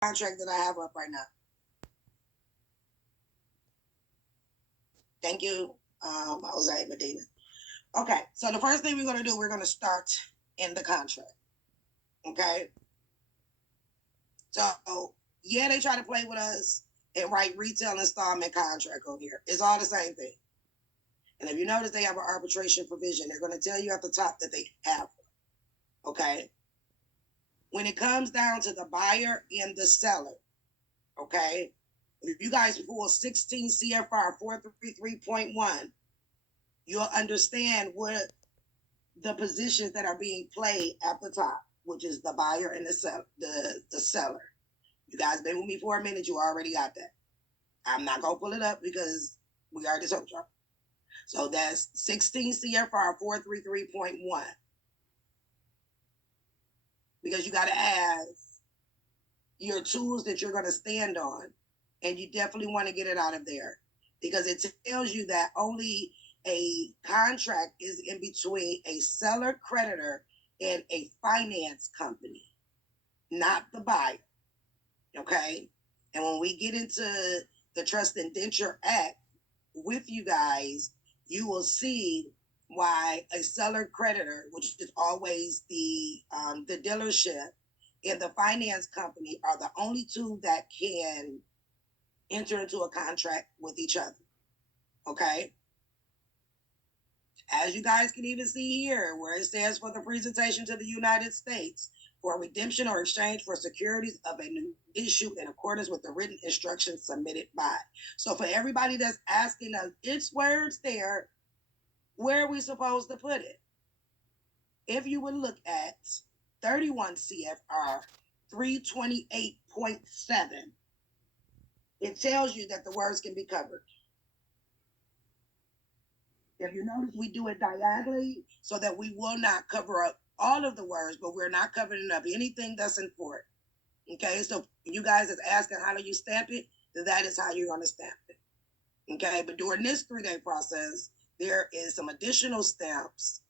contract that I have up right now. Thank you, Jose Medina. Okay, so the first thing we're going to do, we're going to start in the contract. Okay. So, yeah, they try to play with us and write retail installment contract on here. It's all the same thing. And if you notice, they have an arbitration provision. They're going to tell you at the top that they have one. Okay. When it comes down to the buyer and the seller, okay, if you guys pull 16 CFR 433.1, you'll understand what the positions that are being played at the top, which is the buyer and the seller. You guys been with me for a minute, you already got that. I'm not gonna pull it up because we already told y'all. So that's 16 CFR 433.1. Because you gotta have your tools that you're gonna stand on, and you definitely want to get it out of there because it tells you that only a contract is in between a seller creditor and a finance company, not the buyer. Okay. And when we get into the Trust Indenture Act with you guys, you will see why a seller creditor, which is always the dealership, and the finance company are the only two that can enter into a contract with each other. Okay. As you guys can even see here, where it says for the presentation to the United States for redemption or exchange for securities of a new issue in accordance with the written instructions submitted by. So for everybody that's asking us, it's words there, where are we supposed to put it? If you would look at 31 CFR 328.7, it tells you that the words can be covered. If you notice, we do it diagonally so that we will not cover up all of the words, but we're not covering up anything that's important. Okay, so you guys is asking how do you stamp it, that is how you're going to stamp it. Okay, but during this 3-day process, there is some additional stamps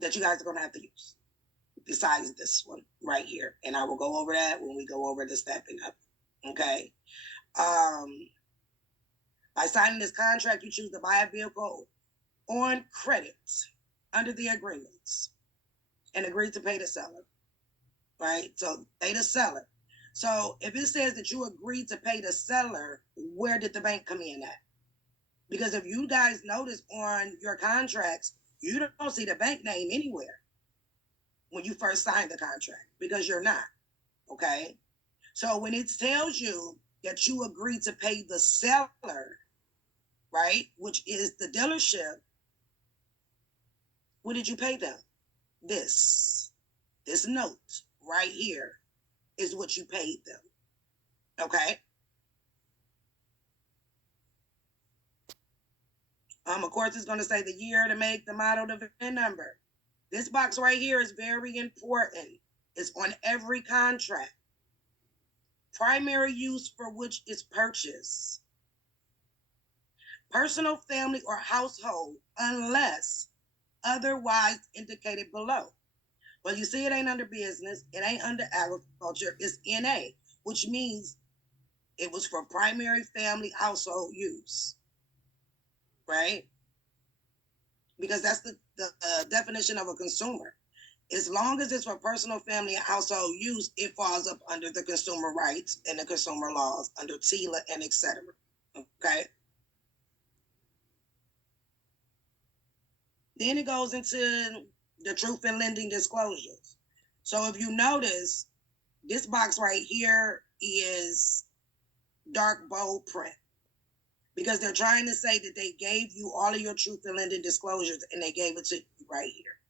that you guys are going to have to use besides this one right here. And I will go over that when we go over the stamping up. Okay. By signing this contract, you choose to buy a vehicle on credit under the agreements and agree to pay the seller, right? So pay the seller. So if it says that you agreed to pay the seller, where did the bank come in at? Because if you guys notice on your contracts, you don't see the bank name anywhere when you first signed the contract because you're not, okay? So when it tells you that you agreed to pay the seller, right, which is the dealership, what did you pay them? This note right here is what you paid them, okay? Of course, it's going to say the year, the make, the model, the VIN number. This box right here is very important. It's on every contract. Primary use for which is purchased. Personal, family, or household, unless otherwise indicated below. Well, you see, it ain't under business. It ain't under agriculture. It's NA, which means it was for primary, family, household use, right? Because that's the definition of a consumer. As long as it's for personal, family, and household use, it falls up under the consumer rights and the consumer laws under TILA and etc. Okay. Then it goes into the truth in lending disclosures. So if you notice, this box right here is dark bold print because they're trying to say that they gave you all of your truth in lending disclosures and they gave it to you right here.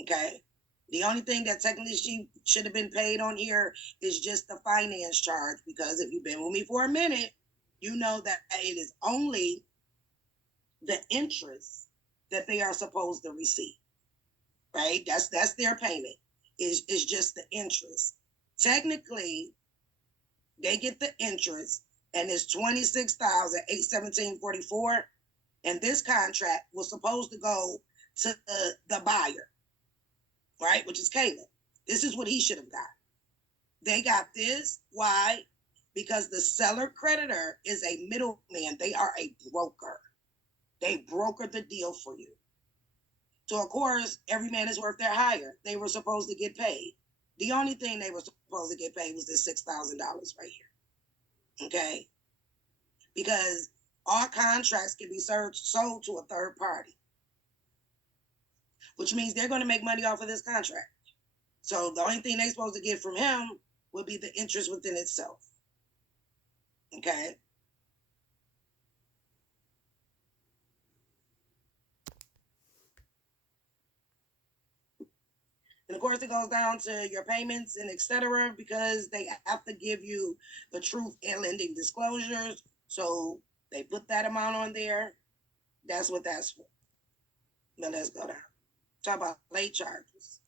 Okay. The only thing that technically should have been paid on here is just the finance charge, because if you've been with me for a minute, you know that it is only the interest that they are supposed to receive, right? That's their payment. Is just the interest. Technically, they get the interest, and it's $26,817.44, and this contract was supposed to go to the buyer, right? Which is Caleb. This is what he should have got. They got this. Why? Because the seller creditor is a middleman. They are a broker. They brokered the deal for you. So, of course, every man is worth their hire. They were supposed to get paid. The only thing they were supposed to get paid was this $6,000 right here. Okay? Because all contracts can be sold to a third party, which means they're going to make money off of this contract. So the only thing they're supposed to get from him would be the interest within itself. Okay? And of course, it goes down to your payments and etc. because they have to give you the truth and lending disclosures. So they put that amount on there. That's what that's for. Now let's go down. Talk about late charges.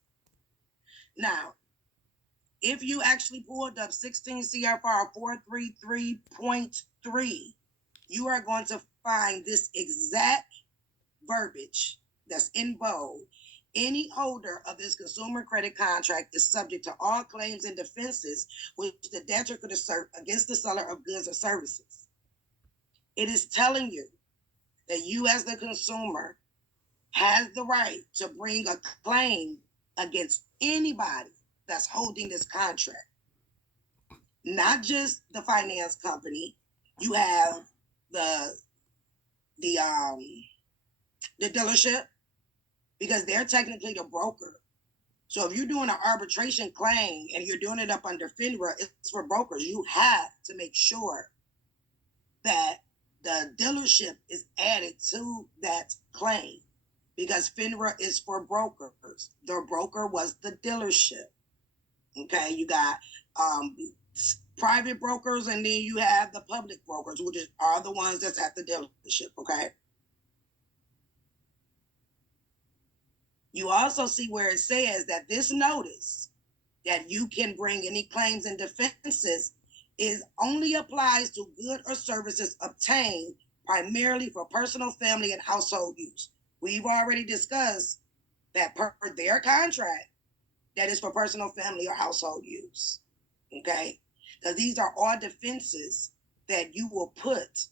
Now, if you actually pulled up 16 CFR 433.3, you are going to find this exact verbiage that's in bold. Any holder of this consumer credit contract is subject to all claims and defenses which the debtor could assert against the seller of goods or services. It is telling you that you as the consumer has the right to bring a claim against anybody that's holding this contract. Not just the finance company. You have the dealership, because they're technically the broker. So if you're doing an arbitration claim and you're doing it up under FINRA, it's for brokers. You have to make sure that the dealership is added to that claim, because FINRA is for brokers. The broker was the dealership. Okay, you got private brokers, and then you have the public brokers, which are the ones that's at the dealership. Okay. You also see where it says that this notice that you can bring any claims and defenses is only applies to goods or services obtained primarily for personal, family, and household use. We've already discussed that per their contract, that is for personal, family, or household use. Okay? Because these are all defenses that you will put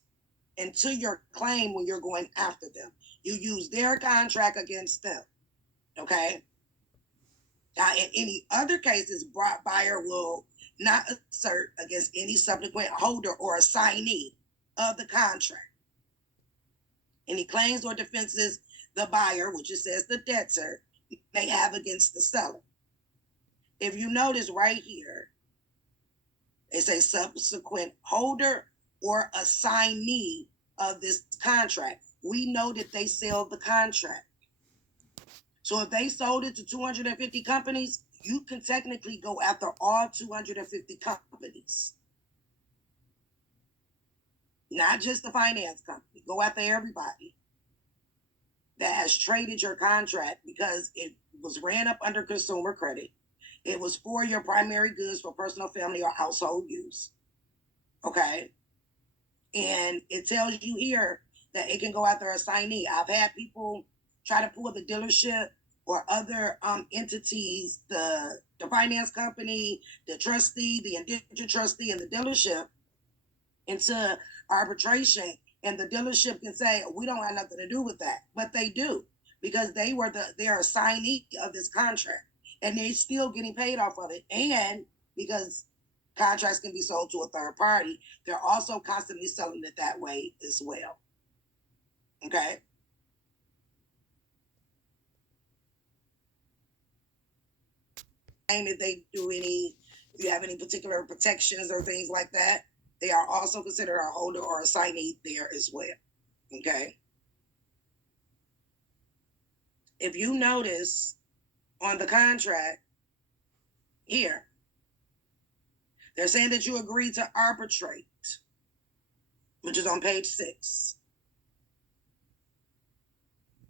into your claim when you're going after them. You use their contract against them. Okay? Now, in any other cases, buyer will not assert against any subsequent holder or assignee of the contract. Any claims or defenses the buyer, which it says the debtor, may have against the seller. If you notice right here, they say subsequent holder or assignee of this contract. We know that they sell the contract. So if they sold it to 250 companies, you can technically go after all 250 companies. Not just the finance company. Go after everybody that has traded your contract, because it was ran up under consumer credit. It was for your primary goods for personal, family, or household use. Okay? And it tells you here that it can go after a assignee. I've had people try to pull the dealership or other entities, the finance company, the trustee, the indentured trustee, and the dealership into arbitration. And the dealership can say, we don't have nothing to do with that. But they do, because they're assignee of this contract. And they're still getting paid off of it. And because contracts can be sold to a third party, they're also constantly selling it that way as well. Okay? And if you have any particular protections or things like that, they are also considered a holder or assignee there as well. Okay? If you notice on the contract here, they're saying that you agreed to arbitrate, which is on page 6.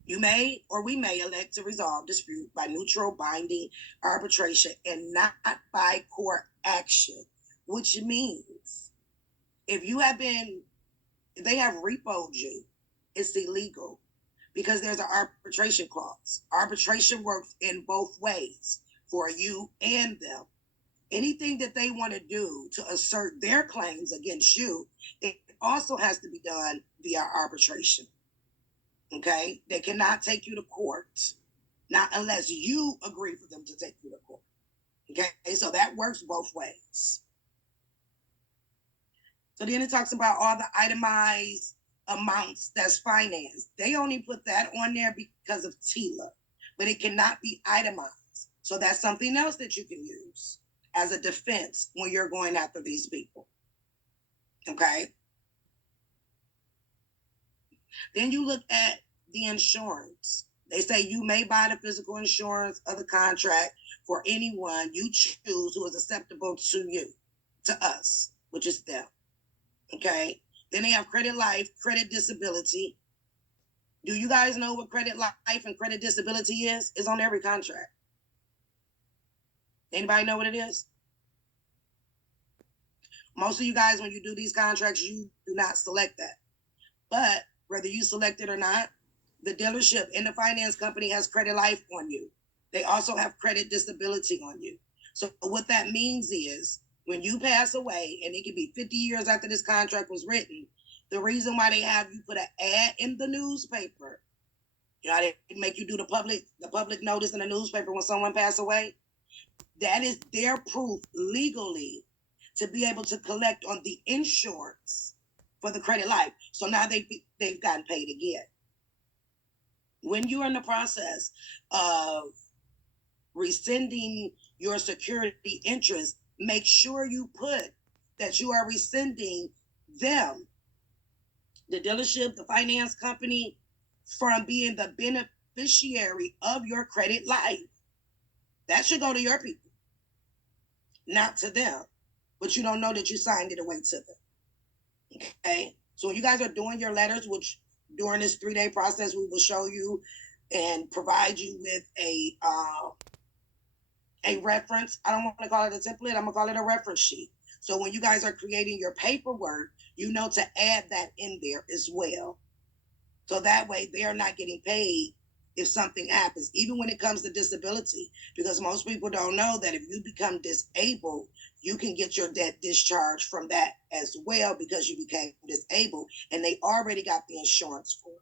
You may or we may elect to resolve dispute by neutral binding arbitration and not by court action, which means if they have repoed you, it's illegal, because there's an arbitration clause. Arbitration works in both ways for you and them. anything that they want to do to assert their claims against you, it also has to be done via arbitration. Okay? They cannot take you to court, not unless you agree for them to take you to court. Okay? So that works both ways. So then it talks about all the itemized amounts that's financed. They only put that on there because of TILA, but it cannot be itemized. So that's something else that you can use as a defense when you're going after these people. Okay? Then you look at the insurance. They say you may buy the physical insurance of the contract for anyone you choose who is acceptable to you, to us, which is them. Okay? Then they have credit life, credit disability. Do you guys know what credit life and credit disability is? It's on every contract. Anybody know what it is? Most of you guys, when you do these contracts, you do not select that. But whether you select it or not, the dealership and the finance company has credit life on you. They also have credit disability on you. So what that means is when you pass away, and it could be 50 years after this contract was written, the reason why they have you put an ad in the newspaper, you know, they make you do the public notice in the newspaper when someone passed away. That is their proof legally to be able to collect on the insurance for the credit life. So now they've gotten paid again. When you're in the process of rescinding your security interest, make sure you put that you are rescinding them, the dealership, the finance company, from being the beneficiary of your credit life. That should go to your people, not to them. But you don't know that you signed it away to them. Okay? So when you guys are doing your letters, which during this 3-day process we will show you and provide you with a reference. I don't want to call it a template. I'm going to call it a reference sheet. So when you guys are creating your paperwork, you know to add that in there as well. So that way they are not getting paid if something happens, even when it comes to disability, because most people don't know that if you become disabled, you can get your debt discharged from that as well because you became disabled and they already got the insurance for it.